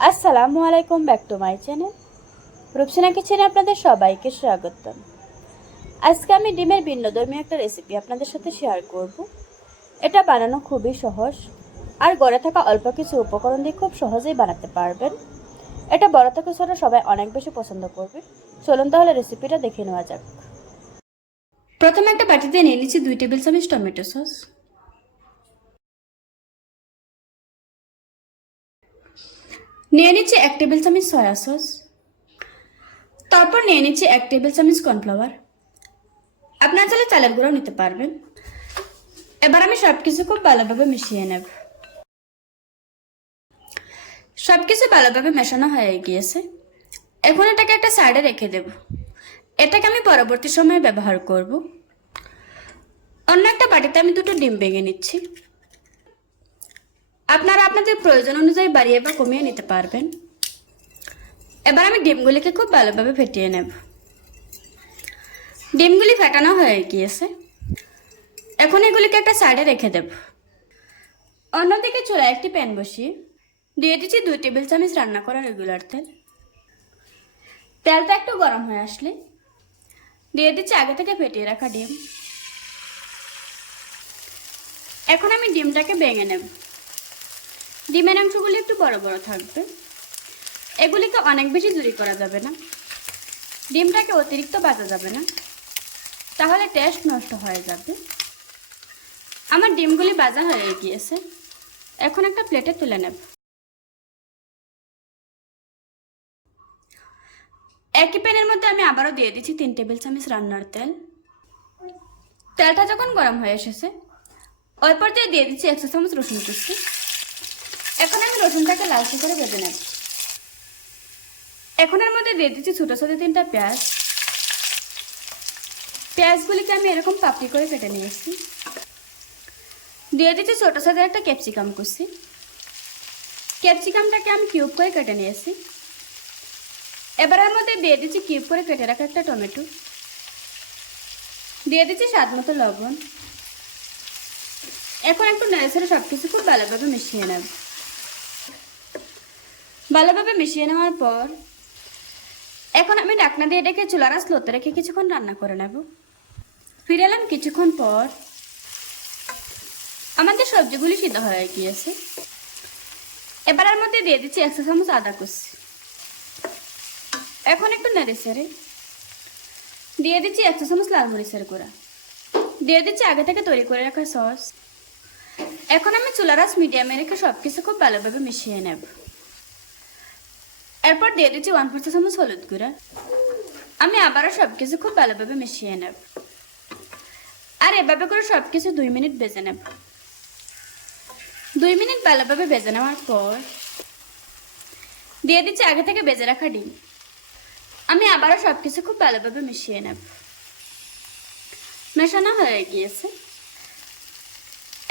আসসালামু আলাইকুম, back to my channel. Rupsina কিচেনে আপনাদের সবাইকে স্বাগতম। আজকে আমি ডিমের ভিন্নধর্মী একটা রেসিপি আপনাদের সাথে শেয়ার করব। এটা বানানো খুবই সহজ, আর গড়ে থাকা অল্প কিছু উপকরণ দিয়ে খুব সহজেই বানাতে পারবেন। এটা বড় থেকে ছোট সবাই অনেক বেশি পছন্দ করবে। চলুন তাহলে রেসিপিটা দেখে নেওয়া যাক। প্রথমে একটা বাটিতে নিয়ে নিচ্ছি দুই টেবিল চামচ টমেটো সস। নিয়ে নিচ্ছি এক টেবিল চামচ সয়া সস। তারপর নিয়ে নিচ্ছি এক টেবিল চামচ কর্নফ্লাওয়ার। আপনার চাইলে চালের গুঁড়ো নিতে পারবেন। এবার আমি সব কিছু খুব ভালোভাবে মিশিয়ে নেব। সব কিছু ভালোভাবে মেশানো হয়ে গিয়েছে। এখন এটাকে একটা সাইডে রেখে দেব। এটাকে আমি পরবর্তী সময়ে ব্যবহার করব। অন্য একটা বাটিতে আমি দুটো ডিম ভেঙে নিচ্ছি। আপনারা আপনাদের প্রয়োজন অনুযায়ী বাড়িয়ে বা কমিয়ে নিতে পারবেন। এবার আমি ডিমগুলিকে খুব ভালোভাবে ফেটিয়ে নেব। ডিমগুলি ফেটানো হয়ে গিয়েছে। এখন এগুলিকে একটা সাইডে রেখে দেব। অন্যদিকে চুলায় একটি প্যান বসিয়ে দিয়ে দিচ্ছি দুই টেবিল চামচ রান্না করা রেগুলার তেল। তেলটা একটু গরম হয়ে আসলে দিয়ে দিচ্ছি আগে থেকে ফেটিয়ে রাখা ডিম। এখন আমি ডিমটাকে ভেঙে নেব। ডিমের অংশগুলি একটু বড় বড় থাকবে। এগুলিকে অনেক বেশি জুড়ি করা যাবে না। ডিমটাকে অতিরিক্ত বাজা যাবে না। তাহলে টেস্ট নষ্ট হয়ে যাবে। আমার ডিমগুলি বাজা হয়ে গিয়েছে। এখন একটা প্লেটে তুলে নেব। একই প্যানের মধ্যে আমি আবারও দিয়ে দিচ্ছি তিন টেবিল চামচ রান্নার তেল। তেলটা যখন গরম হয়ে এসেছে, ওই পর্যায়ে দিয়ে দিচ্ছি একশো চামচ রসুন কুচি এখন আমি রসুনটাকে লালচে করে ভেজে নেব। এখন এর মধ্যে দিয়ে দিচ্ছি ছোটো ছোটো তিনটা পেঁয়াজ। পেঁয়াজগুলিকে আমি এরকম পাপড়ি করে কেটে নিয়েছি। দিয়ে দিচ্ছি ছোটো ছোটো একটা ক্যাপসিকাম করছি ক্যাপসিকামটাকে আমি কিউব করে কেটে নিয়েছি। এবার এর মধ্যে দিয়ে দিচ্ছি কিউব করে কেটে রাখা একটা টমেটো। দিয়ে দিচ্ছি স্বাদ মতো লবণ। এখন একটু নেড়ে সব কিছু খুব ভালোভাবে মিশিয়ে নেব। ভালোভাবে মিশিয়ে নেওয়ার পর এখন আমি ডাকনা দিয়ে ডেকে চুলারা স্লোতে রেখে কিছুক্ষণ রান্না করে নেব। ফিরে এলাম কিছুক্ষণ পর আমাদের সবজিগুলি সিদ্ধ হয়ে গিয়েছে। এবার এর মধ্যে দিয়ে দিচ্ছি একশো চামচ আদা কুচি। এখন একটু নেড়ে সেড়ে দিয়ে দিচ্ছি একশো চামচ লাল মরিচের গুঁড়া। দিয়ে দিচ্ছি আগে থেকে তৈরি করে রাখা সস। এখন আমি চুলারাস মিডিয়ামে রেখে সব কিছু খুব ভালোভাবে মিশিয়ে নেব। এরপর দিয়ে দিচ্ছি ওয়ান ফোর চামচ হলুদ গুঁড়া আমি আবারও সব কিছু খুব ভালোভাবে মিশিয়ে নেব। আর এভাবে করে সব কিছু দুই মিনিট বেজে নেব। দুই মিনিট ভালোভাবে বেজে নেওয়ার পর, দিয়ে দিচ্ছি আগে থেকে বেজে রাখা ডিম। আমি আবারও সব কিছু খুব ভালোভাবে মিশিয়ে নেব। মেশানো হয়ে গিয়েছে।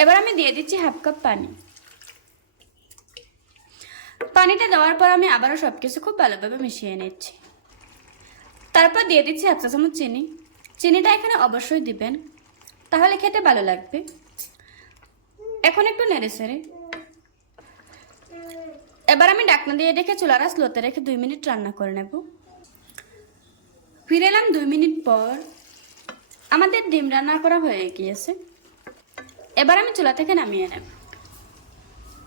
এবার আমি দিয়ে দিচ্ছি হাফ কাপ পানি। পানিটা দেওয়ার পর আমি আবারও সব কিছু খুব ভালোভাবে মিশিয়ে নিচ্ছি। তারপর দিয়ে দিচ্ছি এক চা চামচ চিনি। চিনিটা এখানে অবশ্যই দিবেন, তাহলে খেতে ভালো লাগবে। এখন একটু নেড়ে সেড়ে এবার আমি ডাকনা দিয়ে রেখে চুলারা স্লোতে রেখে দুই মিনিট রান্না করে নেব। ফিরে এলাম দুই মিনিট পর। আমাদের ডিম রান্না করা হয়ে গিয়েছে। এবার আমি চুলা থেকে নামিয়ে নেব।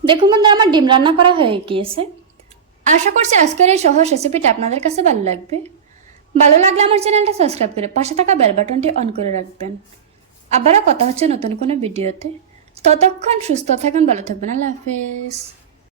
দেখুন বন্ধু আমার ডিম রান্না করা হয়ে গিয়েছে। আশা করছি আজকের এই সহজ রেসিপিটা আপনাদের কাছে ভালো লাগবে। ভালো লাগলে আমার চ্যানেলটা সাবস্ক্রাইব করে পাশে থাকা বেল বাটনটি অন করে রাখবেন। আবারও কথা হচ্ছে নতুন কোনো ভিডিওতে ততক্ষণ সুস্থ থাকুন, ভালো থাকবেন, আল্লাহ হাফেজ।